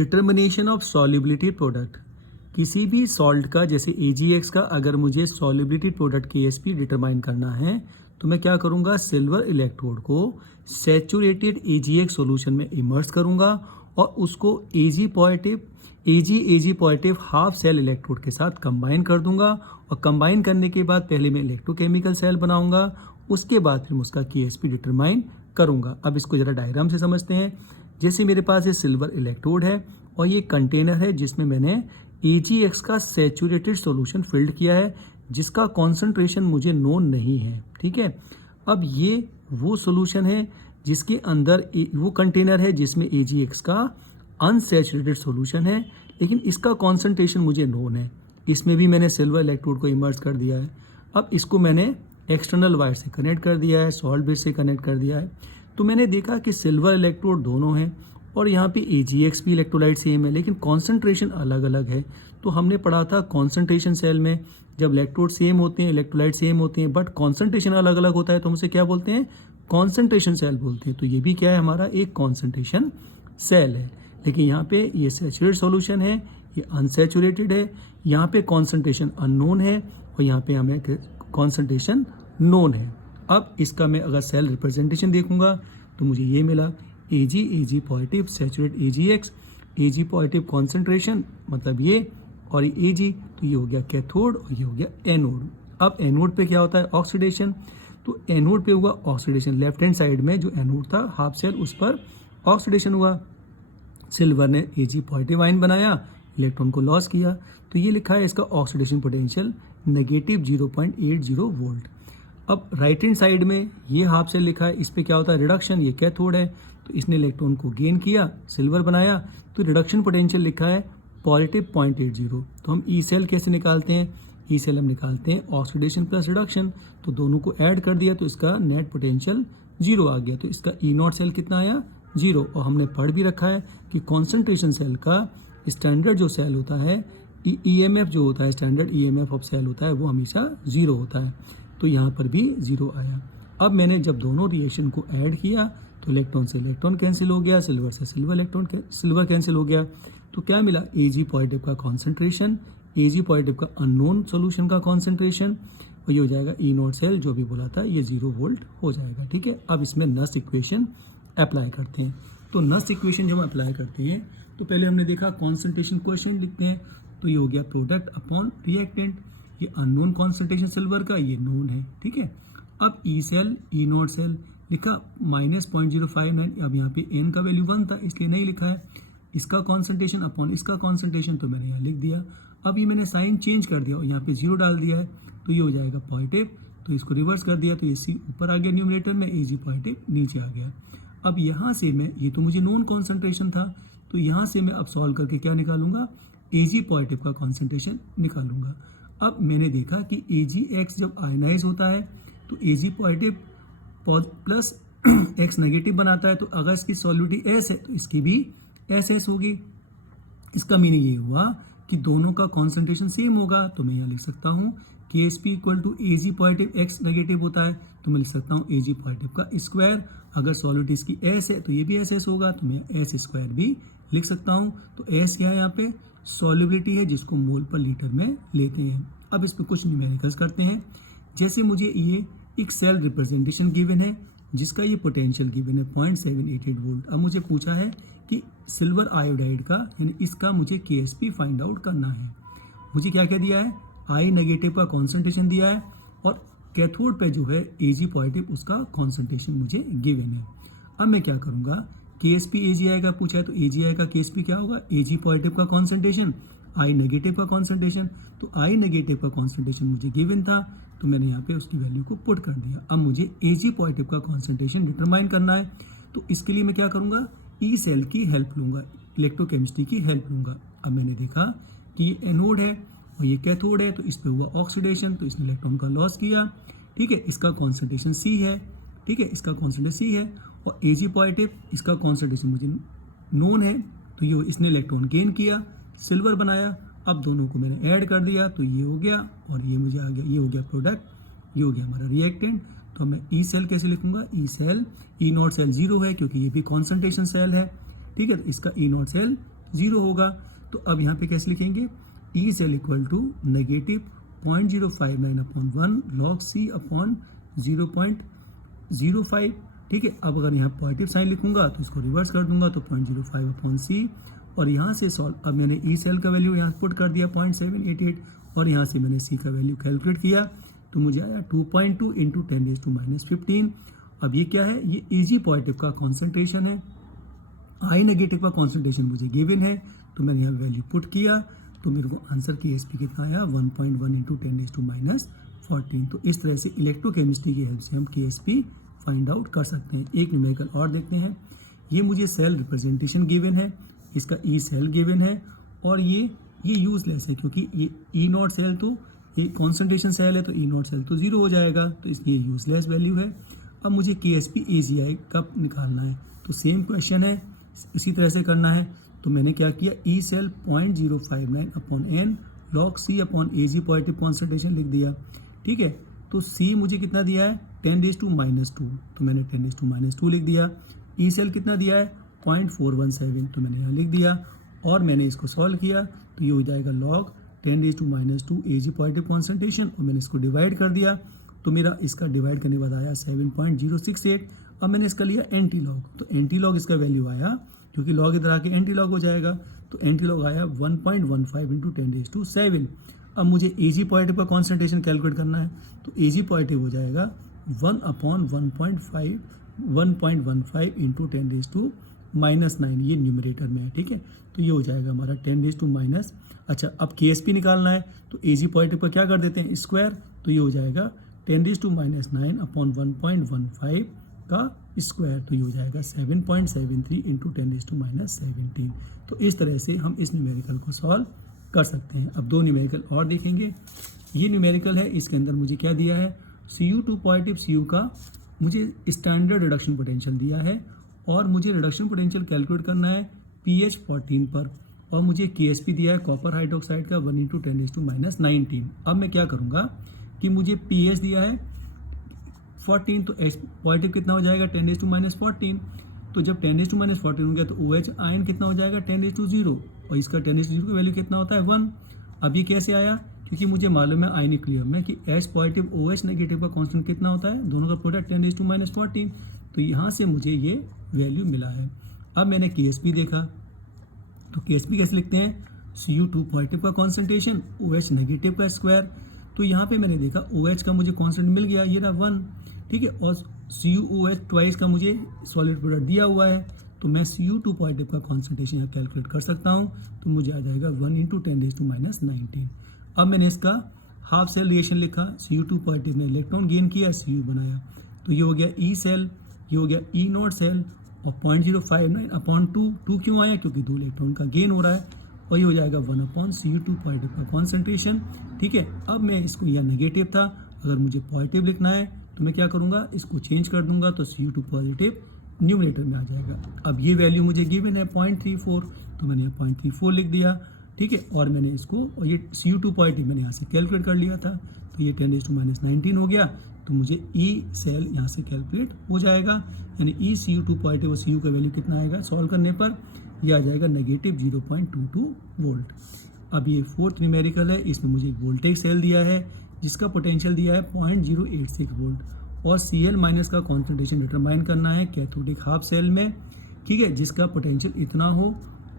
Determination of solubility product. किसी भी salt का जैसे AgX का अगर मुझे सॉल्युबिलिटी प्रोडक्ट KSP डिटरमाइन करना है तो मैं क्या करूँगा, सिल्वर इलेक्ट्रोड को सैचुरेटेड AgX सॉल्यूशन में इमर्स करूँगा और उसको Ag positive half cell electrode के साथ कंबाइन कर दूंगा और कंबाइन करने के बाद पहले मैं इलेक्ट्रोकेमिकल सेल बनाऊंगा, उसके बाद फिर मैं उसका KSP डिटरमाइन करूंगा। अब इसको जरा डायग्राम से समझते हैं। जैसे मेरे पास ये सिल्वर इलेक्ट्रोड है और ये कंटेनर है जिसमें मैंने AgX का सैचुरेटेड सॉल्यूशन फिल्ड किया है जिसका कॉन्सेंट्रेशन मुझे नोन नहीं है। ठीक है, अब ये वो सॉल्यूशन है जिसके अंदर वो कंटेनर है जिसमें AgX का अनसैचुरेटेड सॉल्यूशन है, लेकिन इसका कॉन्सेंट्रेशन मुझे नोन है। इसमें भी मैंने सिल्वर इलेक्ट्रोड को इमर्स कर दिया है। अब इसको मैंने एक्सटर्नल वायर से कनेक्ट कर दिया है, सॉल्ट बेस से कनेक्ट कर दिया है। तो मैंने देखा कि सिल्वर इलेक्ट्रोड दोनों हैं और यहाँ पे AgX भी इलेक्ट्रोलाइट सेम है, लेकिन कॉन्सेंट्रेशन अलग अलग है। तो हमने पढ़ा था कॉन्सेंट्रेशन सेल में जब इलेक्ट्रोड सेम होते हैं, इलेक्ट्रोलाइट सेम होते हैं, बट कॉन्सेंट्रेशन अलग अलग होता है तो हम उसे क्या बोलते हैं, कॉन्सेंट्रेशन सेल बोलते हैं। तो ये भी क्या है, हमारा एक कॉन्सेंट्रेशन सेल है। लेकिन यहाँ पे ये सैचुरेटेड सॉल्यूशन है, ये अनसैचुरेटेड है, यहाँ पे कॉन्सेंट्रेशन अननोन है और यहाँ पे हमें कॉन्सेंट्रेशन नोन है। अब इसका मैं अगर सेल रिप्रेजेंटेशन देखूंगा तो मुझे ये मिला Ag positive saturate AgX positive concentration मतलब ये, और ये Ag तो ये हो गया कैथोड और ये हो गया एनोड। अब एनोड पे क्या होता है, ऑक्सीडेशन। तो एनोड पे हुआ ऑक्सीडेशन, लेफ्ट हैंड साइड में जो एनोड था हाफ सेल उस पर ऑक्सीडेशन हुआ। सिल्वर ने Ag पॉजिटिव आयन बनाया, इलेक्ट्रॉन को लॉस किया, तो ये लिखा है इसका ऑक्सीडेशन पोटेंशियल नेगेटिव 0.80 वोल्ट। अब राइट हैंड साइड में ये हाफ सेल लिखा है, इस पे क्या होता है, रिडक्शन, ये कैथोड है, तो इसने इलेक्ट्रॉन को गेन किया, सिल्वर बनाया, तो रिडक्शन पोटेंशियल लिखा है पॉजिटिव 0.80। तो हम ई सेल कैसे निकालते हैं, ई सेल हम निकालते हैं ऑक्सीडेशन प्लस रिडक्शन, तो दोनों को ऐड कर दिया तो इसका नेट पोटेंशियल 0 आ गया। तो इसका E0 सेल कितना आया, 0। और हमने पढ़ भी रखा है कि कॉन्सेंट्रेशन सेल का स्टैंडर्ड जो सेल होता है, EMF जो होता है, स्टैंडर्ड EMF ऑफ सेल होता है, वो हमेशा 0 होता है। तो यहाँ पर भी 0 आया। अब मैंने जब दोनों रिएक्शन को ऐड किया तो इलेक्ट्रॉन से इलेक्ट्रॉन कैंसिल हो गया, सिल्वर से सिल्वर कैंसिल हो गया, तो क्या मिला, Ag पॉजिटिव का कॉन्सेंट्रेशन, Ag पॉजिटिव का अननोन सॉल्यूशन का कॉन्सेंट्रेशन, और ये हो जाएगा E0 सेल जो भी बोला था, ये 0 वोल्ट हो जाएगा। ठीक है, अब इसमें नस इक्वेशन अप्लाई करते हैं। तो नस इक्वेशन जब हम अप्लाई करते हैं तो पहले हमने देखा कॉन्सेंट्रेशन कोएफिशिएंट लिखते हैं, तो ये हो गया प्रोडक्ट अपॉन रिएक्टेंट, ये अननोन कॉन्सेंट्रेशन सिल्वर का, ये नोन है। ठीक है, अब ई सेल E0 सेल लिखा -0.059, अब यहाँ पे n का वैल्यू 1 था इसलिए नहीं लिखा है, इसका कॉन्सेंट्रेशन अपॉन इसका कॉन्सेंट्रेशन, तो मैंने यहाँ लिख दिया। अब ये मैंने साइन चेंज कर दिया और यहाँ पे 0 डाल दिया है, तो ये हो जाएगा पॉजिटिव, तो इसको रिवर्स कर दिया तो ये C ऊपर आ गया न्यूमरेटर में, Ag पॉजिटिव नीचे आ गया। अब यहाँ से मैं, ये तो मुझे नॉन कॉन्सेंट्रेशन था, तो यहाँ से मैं अब सॉल्व करके क्या निकालूंगा, Ag पॉजिटिव का कॉन्सेंट्रेशन निकालूंगा। अब मैंने देखा कि AgX जब आयनाइज होता है तो Ag positive plus X negative बनाता है, तो अगर इसकी सॉल्युबिलिटी S है तो इसकी भी SS होगी। इसका मीनिंग ये हुआ कि दोनों का कॉन्सेंट्रेशन सेम होगा, तो मैं यहाँ लिख सकता हूँ KSP equal to Ag positive X negative होता है, तो मैं लिख सकता हूँ Ag पॉजिटिव का स्क्वायर, अगर सॉल्युबिलिटी इसकी S है तो ये भी SS होगा, तो मैं S स्क्वायर भी लिख सकता हूँ। तो S क्या है, यहाँ पे सॉल्युबिलिटी है जिसको मोल पर लीटर में लेते हैं। अब इस पर कुछ न्यूमेरिकल्स करते हैं। जैसे मुझे ये एक सेल रिप्रेजेंटेशन गिवन है जिसका ये पोटेंशियल गिवन है 0.788 वोल्ट। अब मुझे पूछा है कि सिल्वर आयोडाइड का, यानी इसका मुझे KSP फाइंड आउट करना है। मुझे क्या क्या दिया है, I नेगेटिव का कॉन्सेंट्रेशन दिया है और कैथोड पे जो है Ag पॉजिटिव उसका कॉन्सेंट्रेशन मुझे गिवन है। अब मैं क्या करूँगा, KSP Ag आएगा पूछा है तो Ag आएगा, KSP क्या होगा, Ag पॉजिटिव का कॉन्सेंट्रेशन, I नेगेटिव का कॉन्सेंट्रेशन, तो I नेगेटिव का कॉन्सेंट्रेशन मुझे गिवन था तो मैंने यहाँ पे उसकी वैल्यू को पुट कर दिया। अब मुझे Ag पॉजिटिव का कॉन्सेंट्रेशन डिटरमाइन करना है, तो इसके लिए मैं क्या करूँगा, ई सेल की हेल्प लूँगा, इलेक्ट्रोकेमिस्ट्री की हेल्प लूँगा। अब मैंने देखा कि ये एनोड है और ये कैथोड है, तो इस पर हुआ ऑक्सीडेशन, तो इसने इलेक्ट्रॉन का लॉस किया। ठीक है, इसका कॉन्सेंट्रेशन C है, ठीक है, इसका कॉन्सेंट्रेशन C है, और Ag पॉजिटिव इसका कॉन्सेंट्रेशन मुझे नोन है, तो ये इसने इलेक्ट्रॉन गेन किया, सिल्वर बनाया। अब दोनों को मैंने ऐड कर दिया तो ये हो गया और ये मुझे आ गया, ये हो गया प्रोडक्ट, ये हो गया हमारा रिएक्टेंट। तो मैं ई सेल कैसे लिखूंगा, ई सेल E0 सेल 0 है क्योंकि ये भी कॉन्सेंट्रेशन सेल है। ठीक है, तो इसका E0 सेल 0 होगा। तो अब यहाँ पे कैसे लिखेंगे, E cell equal to negative 0.059 upon 1 log C upon 0.05। ठीक है, अब अगर यहाँ पॉजिटिव साइन लिखूंगा तो इसको रिवर्स कर दूंगा तो 0.05 अपॉन सी, और यहाँ से सॉल्व, अब मैंने ई सेल का वैल्यू यहाँ पुट कर दिया 0.788, और यहाँ से मैंने सी का वैल्यू कैलकुलेट किया तो मुझे आया 2.2 इंटू 10⁻15। अब ये क्या है, ये एजी पॉजिटिव का कॉन्सेंट्रेशन है, आई नेगेटिव का कॉन्सेंट्रेशन मुझे गिवन है, तो मैंने यहाँ वैल्यू पुट किया तो मेरे को आंसर KSP कितना आया 1.1 इंटू 10⁻14। तो इस तरह से इलेक्ट्रोकेमिस्ट्री की हेल्प से हम KSP फाइंड आउट कर सकते हैं। एक न्यूमेरिकल और देखते हैं। ये मुझे सेल रिप्रेजेंटेशन गिवन है, इसका ई सेल गिवन है, और ये यूजलेस है क्योंकि ये ई नॉट सेल, तो ये कॉन्सेंट्रेशन सेल है तो ई नॉट सेल तो 0 हो जाएगा, तो इसकी यूजलेस वैल्यू है। अब मुझे KSP AGI कब निकालना है, तो सेम क्वेश्चन है, इसी तरह से करना है। तो मैंने क्या किया, E cell 0.059 upon N log C upon AG positive concentration लिख दिया। ठीक है, तो सी मुझे कितना दिया है 10⁻², तो मैंने 10⁻² लिख दिया। ई सेल कितना दिया है 0.417, तो मैंने यहाँ लिख दिया, और मैंने इसको सॉल्व किया तो ये हो जाएगा लॉग 10⁻² AG पॉजिटिव कॉन्सेंट्रेशन, और मैंने इसको डिवाइड कर दिया तो मेरा इसका डिवाइड करने के बाद आया 7.068। अब मैंने इसका लिया एंटी लॉग, तो एंटी लॉग इसका वैल्यू आया, क्योंकि लॉग इधर आके एंटी लॉग हो जाएगा, तो एंटी लॉग आया 1.15 इंटू 10⁻7। अब मुझे AG पॉजिटिव का कॉन्सेंट्रेशन कैलकुलेट करना है, तो AG पॉजिटिव हो जाएगा 1/1.15 इंटू 10⁻9, ये न्यूमरेटर में है। ठीक है, तो ये हो जाएगा हमारा 10⁻। अच्छा, अब KSP निकालना है तो AG पॉजिटिव का क्या कर देते हैं स्क्वायर, तो ये हो जाएगा 10⁻9 अपॉन 1.15 का स्क्वायर, तो ये हो जाएगा 7.73 इंटू 10⁻17। तो इस तरह से हम इस न्यूमेरिकल को सॉल्व कर सकते हैं। अब दो न्यूमेरिकल और देखेंगे। ये न्यूमेरिकल है, इसके अंदर मुझे क्या दिया है, Cu2 पॉजिटिव Cu का मुझे स्टैंडर्ड रिडक्शन पोटेंशियल दिया है, और मुझे रिडक्शन पोटेंशियल कैलकुलेट करना है pH 14 पर, और मुझे KSP दिया है कॉपर हाइड्रोक्साइड का 1 इंटू 10⁻19। अब मैं क्या करूँगा कि मुझे pH दिया है 14, तो H पॉजिटिव कितना हो जाएगा 10⁻14, तो जब 10⁻14 हो गया तो OH आयन कितना हो जाएगा 10⁻0, और इसका 10⁻0 की वैल्यू कितना होता है 1। अब ये कैसे आया, क्योंकि मुझे मालूम है आयनिक क्लियर में कि H पॉजिटिव OH नेगेटिव का कांस्टेंट कितना होता है, दोनों का प्रोडक्ट 10⁻14, तो यहाँ से मुझे ये वैल्यू मिला है। अब मैंने KSP देखा, तो KSP कैसे लिखते हैं, Cu2 पॉजिटिव का कॉन्सेंट्रेशन OH नेगेटिव का स्क्वायर, तो यहाँ पे मैंने देखा OH का मुझे कांस्टेंट मिल गया, ये रहा 1। ठीक है, और CuOH ट्वाइस का मुझे सॉलिड प्रोडक्ट दिया हुआ है, तो मैं Cu2 पॉजिटिव का कॉन्सेंट्रेशन यहाँ कैलकुलेट कर सकता हूँ, तो मुझे आ जाएगा 1 इंटू 10⁻19। अब मैंने इसका हाफ सेल रिएक्शन लिखा, Cu2 पॉजिटिव ने इलेक्ट्रॉन गेन किया, Cu बनाया, तो ये हो गया ई सेल, ये हो गया ई नॉट सेल, और 0.059 अपॉन 2 क्यों आया, क्योंकि 2 इलेक्ट्रॉन का गेन हो रहा है, और ये हो जाएगा 1 अपॉन Cu2 पॉजिटिव का कॉन्सेंट्रेशन। ठीक है, अब मैं इसको यहाँ नेगेटिव था, अगर मुझे पॉजिटिव लिखना है तो मैं क्या करूँगा, इसको चेंज कर दूंगा, तो Cu2 पॉजिटिव न्यूमरेटर में आ जाएगा। अब ये वैल्यू मुझे गिवन है 0.34, तो मैंने यहाँ 0.34 लिख दिया। ठीक है, और मैंने इसको, और ये Cu2 पॉजिटिव मैंने यहाँ से कैलकुलेट कर लिया था, तो ये 10⁻19 हो गया, तो मुझे ई सेल यहाँ से कैलकुलेट हो जाएगा, यानी ई Cu2 पॉजिटिव और Cu का वैल्यू कितना आएगा सॉल्व करने पर, यह आ जाएगा नेगेटिव 0.22 वोल्ट। अब ये फोर्थ न्यूमेरिकल है, इसमें मुझे एक वोल्टेज सेल दिया है जिसका पोटेंशियल दिया है 0.086 वोल्ट, और Cl माइनस का कॉन्सेंट्रेशन डिटरमाइन करना है कैथोडिक हाफ सेल में। ठीक है, जिसका पोटेंशियल इतना हो,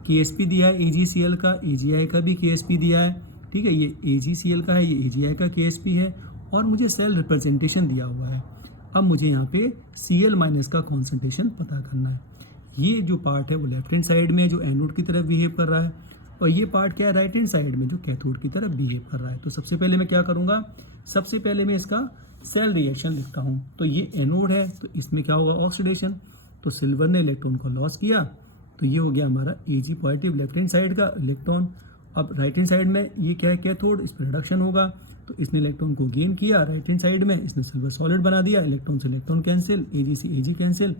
KSP दिया है AgCl का, AgI का भी KSP दिया है। ठीक है, ये AgCl का है, ये AgI का KSP है, और मुझे सेल रिप्रेजेंटेशन दिया हुआ है। अब मुझे यहाँ पे Cl माइनस का कॉन्सेंट्रेशन पता करना है। ये जो पार्ट है वो लेफ्ट हैंड साइड में है, जो एनोड की तरफ बिहेव कर रहा है, और ये पार्ट क्या है राइट हैंड साइड में, जो कैथोड की तरफ बिहेव कर रहा है। तो सबसे पहले मैं क्या करूँगा, सबसे पहले मैं इसका सेल रिएक्शन लिखता हूँ। तो ये एनोड है, तो इसमें क्या होगा ऑक्सीडेशन, तो सिल्वर ने इलेक्ट्रॉन को लॉस किया, तो ये हो गया हमारा Ag positive left hand side का इलेक्ट्रॉन। अब राइट हैंड साइड में ये क्या है कैथोड, इस पर रिडक्शन होगा, तो इसने इलेक्ट्रॉन को गेन किया राइट हैंड साइड में, इसने सिल्वर सॉलिड बना दिया, इलेक्ट्रॉन से इलेक्ट्रॉन कैंसिल, Ag से Ag कैंसिल,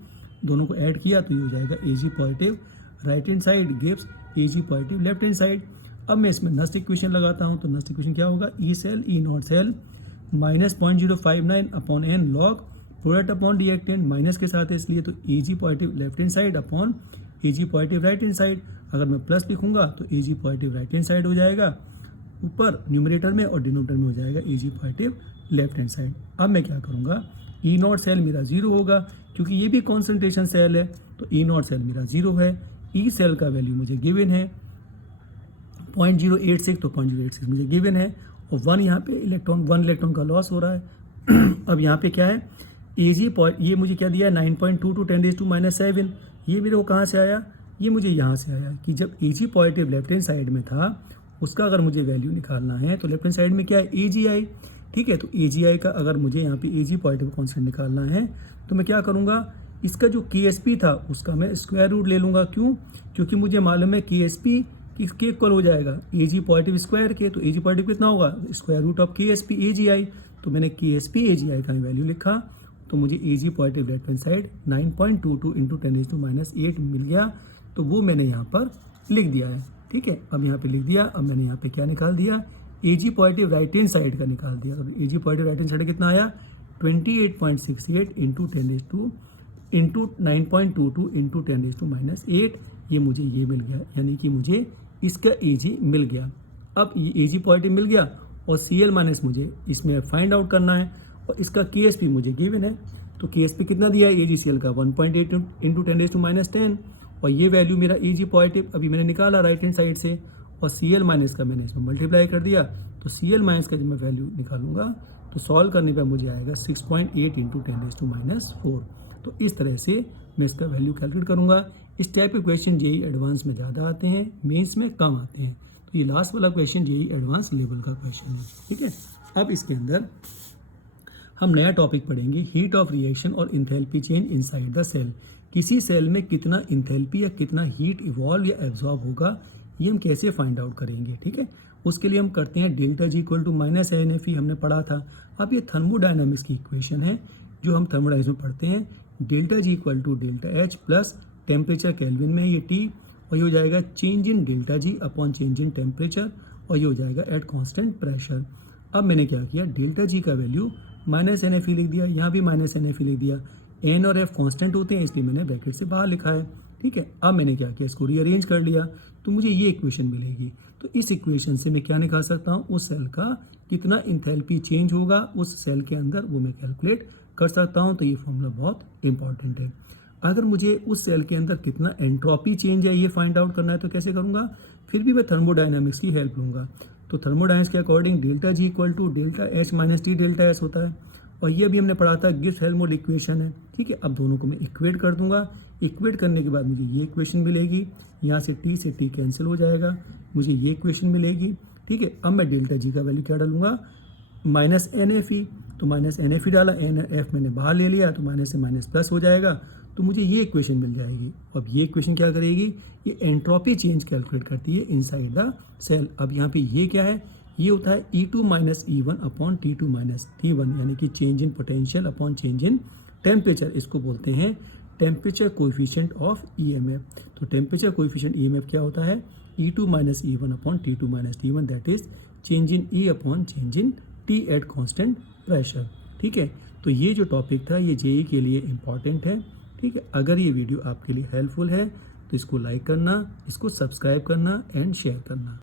दोनों को ऐड किया, तो ये हो जाएगा Ag positive right hand side gives Ag positive left hand side. अब मैं इसमें नस्ट इक्वेशन लगाता हूँ, तो नस्ट इक्वेशन क्या होगा, E cell E naught cell minus 0.059 upon N log product upon reactant, minus के साथ है इसलिए, तो Ag positive left hand side upon Ag positive right hand side, अगर मैं प्लस लिखूंगा तो Ag positive right hand side हो जाएगा ऊपर न्यूमरेटर में, और डिनोमिनेटर में हो जाएगा Ag positive left hand side. अब मैं क्या करूँगा, ई नॉट सेल मेरा 0 होगा क्योंकि ये भी कॉन्सेंट्रेशन सेल है, तो ई नॉट सेल मेरा 0 है। ई सेल का वैल्यू मुझे गिवन है 0.086, तो 0.086 मुझे गिवन है, और 1 यहाँ पे वन इलेक्ट्रॉन का लॉस हो रहा है। अब यहाँ पे क्या है, ये मुझे क्या दिया है 9.22 10⁻⁻⁷। ये मेरे को कहाँ से आया, ये मुझे यहाँ से आया कि जब Ag positive left hand side में था उसका अगर मुझे वैल्यू निकालना है तो लेफ्ट हैंड साइड में क्या है AgI, ठीक है। तो AgI का अगर मुझे यहाँ पे Ag पॉजिटिव कॉन्स्टेंट निकालना है तो मैं क्या करूँगा, इसका जो KSP था उसका मैं स्क्वायर रूट ले लूँगा। क्यों, क्योंकि मुझे मालूम है KSP किसके इक्वल हो जाएगा, Ag पॉजिटिव स्क्वायर के, तो Ag पॉजिटिव कितना होगा, square root of KSP AgI। तो मैंने KSP AgI का वैल्यू लिखा, तो मुझे Ag positive left hand side 9.22 × 10⁻⁸ मिल गया, तो वो मैंने यहाँ पर लिख दिया है, ठीक है। अब यहाँ पे लिख दिया, अब मैंने यहाँ पे क्या निकाल दिया, Ag positive right hand side का निकाल दिया। तो Ag positive right hand side कितना आया 28.68 × 9.22 × 10⁻⁸, ये मुझे ये मिल गया, यानी कि मुझे इसका Ag मिल गया। अब ये Ag पॉजिटिव मिल गया और Cl माइनस मुझे इसमें फाइंड आउट करना है, और इसका KSP मुझे गिवन है, तो KSP कितना दिया है AgCl का 1.8 × 10⁻⁻10, और ये वैल्यू मेरा Ag पॉजिटिव अभी मैंने निकाला राइट हैंड साइड से, और Cl माइनस का मैंने इसमें मल्टीप्लाई कर दिया, तो Cl माइनस का जब मैं वैल्यू निकालूंगा तो सॉल्व करने पर मुझे आएगा 6.8 × 10⁻⁴। तो इस तरह से मैं इसका वैल्यू कैलकुलेट करूंगा। इस टाइप के क्वेश्चन जेईई एडवांस में ज़्यादा आते हैं, मेंस में कम आते हैं। तो ये लास्ट वाला क्वेश्चन जेईई एडवांस लेवल का क्वेश्चन है, ठीक है। अब इसके अंदर हम नया टॉपिक पढ़ेंगे, हीट ऑफ रिएक्शन और enthalpy change inside the cell. किसी सेल में कितना इंथैल्पी या कितना हीट इवॉल्व या एब्जॉर्ब होगा, ये हम कैसे फाइंड आउट करेंगे, ठीक है। उसके लिए हम करते हैं डेल्टा G = -NFE, हमने पढ़ा था। अब ये थर्मोडायनामिक्स की इक्वेशन है जो हम थर्मोडायनामिक्स में पढ़ते हैं, delta G = ΔH plus temperature kelvin में ये T, और ये हो जाएगा change in delta G upon change in temperature, और ये हो जाएगा एट कांस्टेंट प्रेशर। अब मैंने क्या किया, डेल्टा G का वैल्यू -NFE लिख दिया, यहाँ भी -NFE लिख दिया। N और F कांस्टेंट होते हैं इसलिए मैंने ब्रैकेट से बाहर लिखा है, ठीक है। अब मैंने क्या किया, इसको रीअरेंज कर लिया तो मुझे ये इक्वेशन मिलेगी। तो इस इक्वेशन से मैं क्या निकाल सकता हूँ, उस सेल का कितना इंथैल्पी चेंज होगा उस सेल के अंदर, वो मैं कैलकुलेट कर सकता हूँ। तो ये फॉर्मूला बहुत इंपॉर्टेंट है। अगर मुझे उस सेल के अंदर कितना एंट्रोपी चेंज है ये फाइंड आउट करना है तो कैसे करूँगा, फिर भी मैं थर्मोडायनामिक्स की हेल्प लूँगा। तो थर्मोडायनामिक्स के according delta G = ΔH - T ΔS होता है, और ये भी हमने पढ़ा था, गिब्स हेल्महोल्ट्ज इक्वेशन है, ठीक है। अब दोनों को मैं इक्वेट कर दूंगा, इक्वेट करने के बाद मुझे ये इक्वेशन मिलेगी, यहाँ से T कैंसिल हो जाएगा, मुझे ये इक्वेशन मिलेगी, ठीक है। अब मैं डेल्टा G का वैल्यू क्या डालूंगा, -NFE, तो -NFE डाला, NF मैंने बाहर ले लिया, तो माइनस से माइनस प्लस हो जाएगा, तो मुझे ये इक्वेशन मिल जाएगी। अब ये इक्वेशन क्या करेगी, ये एंट्रोपी चेंज कैलकुलेट करती है इनसाइड द सेल। अब यहाँ पे ये क्या है, ये होता है E2 - E1 upon T2 - T1, यानी कि change in potential upon change in temperature. इसको बोलते हैं टेम्परेचर कोएफिशिएंट ऑफ EMF। तो टेम्परेचर कोएफिशिएंट EMF क्या होता है, E2 - E1 upon T2 - T1, that is change in E upon change in T at constant pressure, ठीक है। तो ये जो टॉपिक था ये जेईई के लिए इम्पॉर्टेंट है, ठीक है। अगर ये वीडियो आपके लिए हेल्पफुल है तो इसको लाइक करना, इसको सब्सक्राइब करना एंड शेयर करना।